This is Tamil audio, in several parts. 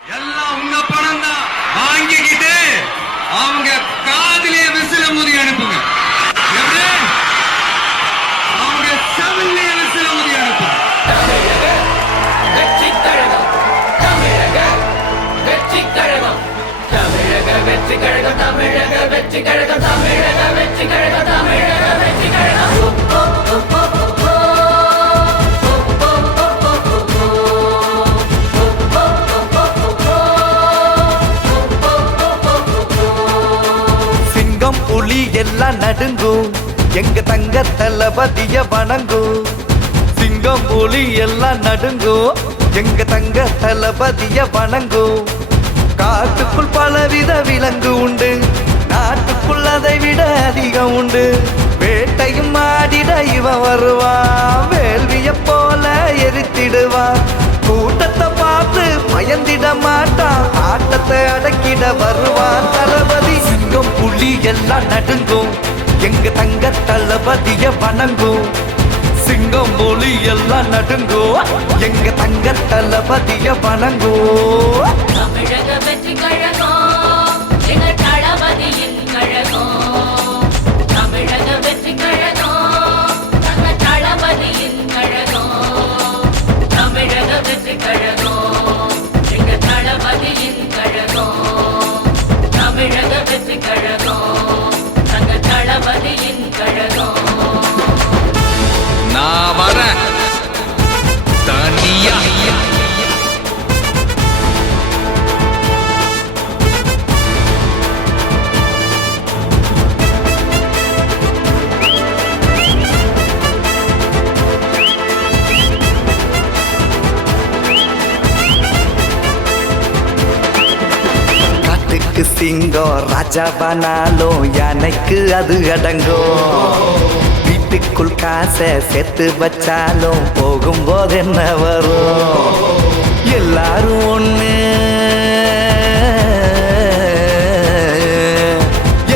எல்லாம் உங்க பணம் தான். வாங்கிக்கிட்டு அவங்க காதிலே விசில முதி அனுப்புங்க. எப்படி? அவங்க செவிலே விசில முதி அனுப்புங்க. தமிழக வெற்றி கழகம், தமிழக வெற்றி கழகம், தமிழக வெற்றி கழகம், தமிழக வெற்றி கழகம், தமிழக வெற்றி கழகம், தமிழக வெற்றி கழகம். சிங்கம் புலி எல்லாம் நடுங்கும், எங்க தங்க தளபதிய வணங்கும். சிங்கம் புலி எல்லாம் நடுங்கும், எங்க தங்க தளபதிய வணங்கும். காட்டுக்குள் பலவித விலங்கு உண்டு, நாட்டுக்குள் அதை விட அதிகம் உண்டு. வேட்டையும் ஆடிட இவன் வருவான், வேள்விய போல எரித்திடுவான். கூட்டத்தை பார்த்து பயந்திட மாட்டான், ஆட்டத்தை அடக்கிட வருவான் தளபதி. சிங்கம் புலி எல்லாம் நடுங்கும், எங்க தங்க தளபதிய வணங்கும். சிங்கம் புலி எல்லாம் நடுங்கும், எங்க தங்க தளபதிய வணங்கும். தமிழக வெற்றி கழகம், எங்கள் தளபதியின் கழகம். தமிழக வெற்றி கழகம், தங்கள் தளபதியின் கழகம். தமிழக வெற்றி கழகம், எங்கள் தளபதியின் கழகம். தமிழக வெற்றி கழகம், தங்கள் தளபதியின் கழகம். நான் வரேன் தனியா. காட்டுக்கு சிங்கம் ராஜாவானாலும் யானைக்கு அது அடங்கும். வீட்டுக்குள் காசை சேர்த்து வச்சாலும் போகும்போது என்ன வரும்? எல்லாரும் ஒண்ணு,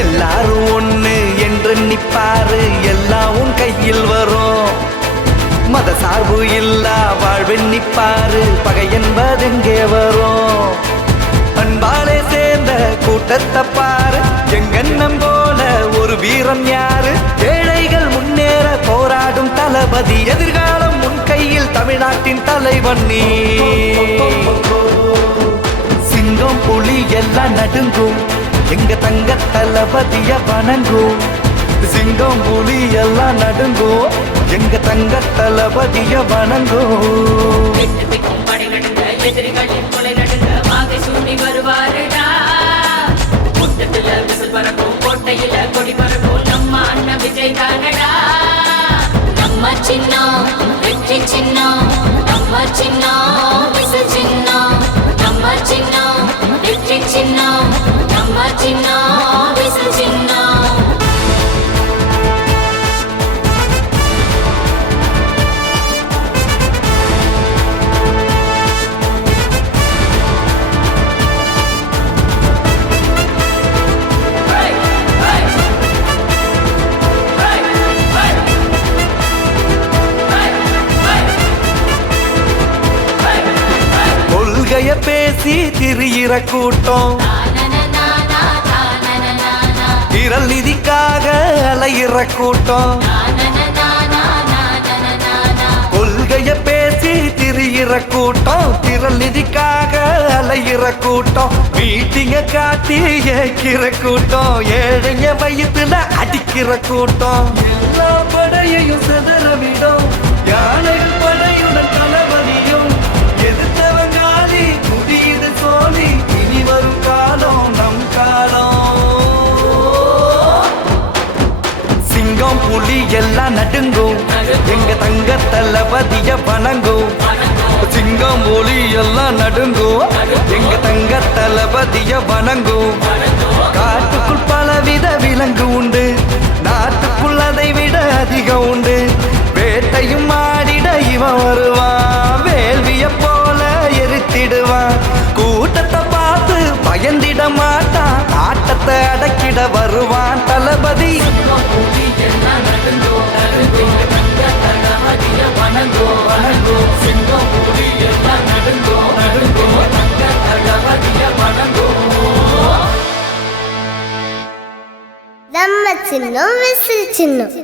எல்லாரும் ஒண்ணு என்று நிப்பாரு, எல்லாம் உன் கையில் வரும். மத சார்பு இல்லா வாழ்வில் நிப்பாரு, பகை என்பது எங்கே வரும்? அன்பாலே சேர்ந்த கூட்டத்தை பாரு, எங்கண்ணம் போல ஒரு வீரம் யாரு? ஏழைகள் முன்னேற போராடும் தளபதி, எதிர்காலம் உன் கையில், தமிழ்நாட்டின் தலைவன் நீ. சிங்கம் புலி எல்லாம் நடுங்கும், எங்க தங்க தளபதிய வணங்கும். சிங்கம் புலி எல்லாம் நடுங்கும், எங்க தங்க தளபதிய வணங்கும். வெட்டு வைக்கும் படை நடுங்க, எதிரிகளின் கொலை நடுங்க, வாகை சூடி வருவாருடா. முத்தத்துல விசில் பறக்கும், கோட்டையில கொடி பறக்கும், நம்ம அண்ணன் விஜய் தானடா. நம்ம சின்னம் வெற்றி சின்னம், நம்ம சின்னம் விசில் சின்னம். நம்ம சின்னம் வெற்றி சின்னம், நம்ம சின்னம் விசில் சின்னம். கொள்கைய பேசி திரியிற கூட்டம், திரள் நிதிக்காக அலையிற கூட்டம். கொள்கைய பேசி திரியிற கூட்டம், திரள் நிதிக்காக அலையிற கூட்டம். மீட்டிங்க காட்டி ஏக்கிற கூட்டம், ஏழைங்க வயிற்றுல அடிக்கிற கூட்டம். எல்லா படையையும் சிதறவிடும், யானைகள் படையுடன் தளபதியும். எதிர்த்தவங்காலி குடியுது சோழி, இனி வரும் காலம் நம் காலம். சிங்கம் புலி எல்லாம் நடுங்கும், எங்க தங்க தளபதிய வணங்கும். சிங்கம் புலி எல்லாம் நடுங்கும், எங்க தங்க தளபதிய வணங்கும். காட்டுக்குள் பலவித விலங்கு உண்டு, நாட்டுக்குள் அதை விட அதிகம் உண்டு. வேட்டையும் ஆடிட இவன் வருவான், வேள்விய போல எரித்திடுவான். கூட்டத்தை பார்த்து பயந்திட மாட்டான், ஆட்டத்தை அடக்கிட வருவான் தளபதி. வணங்கோ வணங்கோ, சிங்கம் புலி எல்லாம் நடுங்கோ நடுங்கோ, தங்க தளபதி. நம்ம சின்னம் விசில் சின்னம்